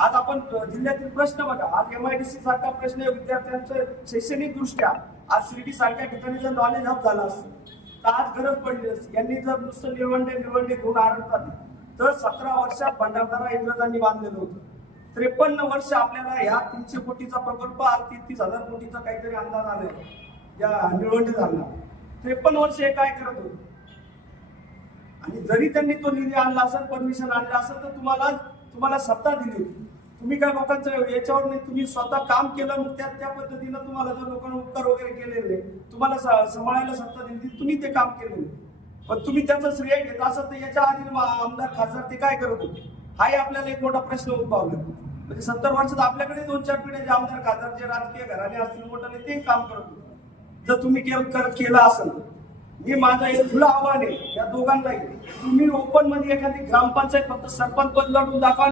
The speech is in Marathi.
आज आपण जिल्ह्यातील प्रश्न बघा, आज MIDC सारखा प्रश्न विद्यार्थ्यांचं शैक्षणिक दृष्ट्या आज शिर्डी सारख्या ठिकाणी जर नॉलेज हब झाला असतं तर आज गरज पडली असती. यांनी जर नुसतं निळवंडे घेऊन आढळतात तर 17 वर्षात भंडारदरा इंग्रजांनी बांधलेलं होतं. 53 वर्ष आपल्याला ह्या 300 कोटीचा प्रकल्प आज 33,000 कोटीचा काहीतरी अंदाज आलाय या निळवंडे धरणाला. 53 वर्ष हे काय करत होते. आणि जरी त्यांनी तो निधी आणला असेल, परमिशन आणलं असेल तर तुम्हाला सत्ता दिली होती. तुम्ही काय लोकांचं याच्यावर नाही, तुम्ही स्वतः काम केलं, मग त्या पद्धतीनं तुम्हाला जर लोकांना उपकार वगैरे केलेले तुम्हाला सांभाळायला सत्ता दिली, तुम्ही ते काम केलेले. पण तुम्ही त्याचं श्रेय घेत असत तर याच्या आधी आमदार खासदार ते काय करत होते, हाही आपल्याला एक मोठा प्रश्न उद्भवला. म्हणजे 70 वर्षात आपल्याकडे 2-4 पिढ्याचे आमदार खासदार जे राजकीय घराणे असतील मोठे ते काम करत होते. जर तुम्ही केलं असेल, मी माझं एक खुलं आव्हान आहे या दोघांनाही, तुम्ही ओपन मध्ये एखादी ग्रामपंचायत फक्त सरपंच पद लढून दाखवा.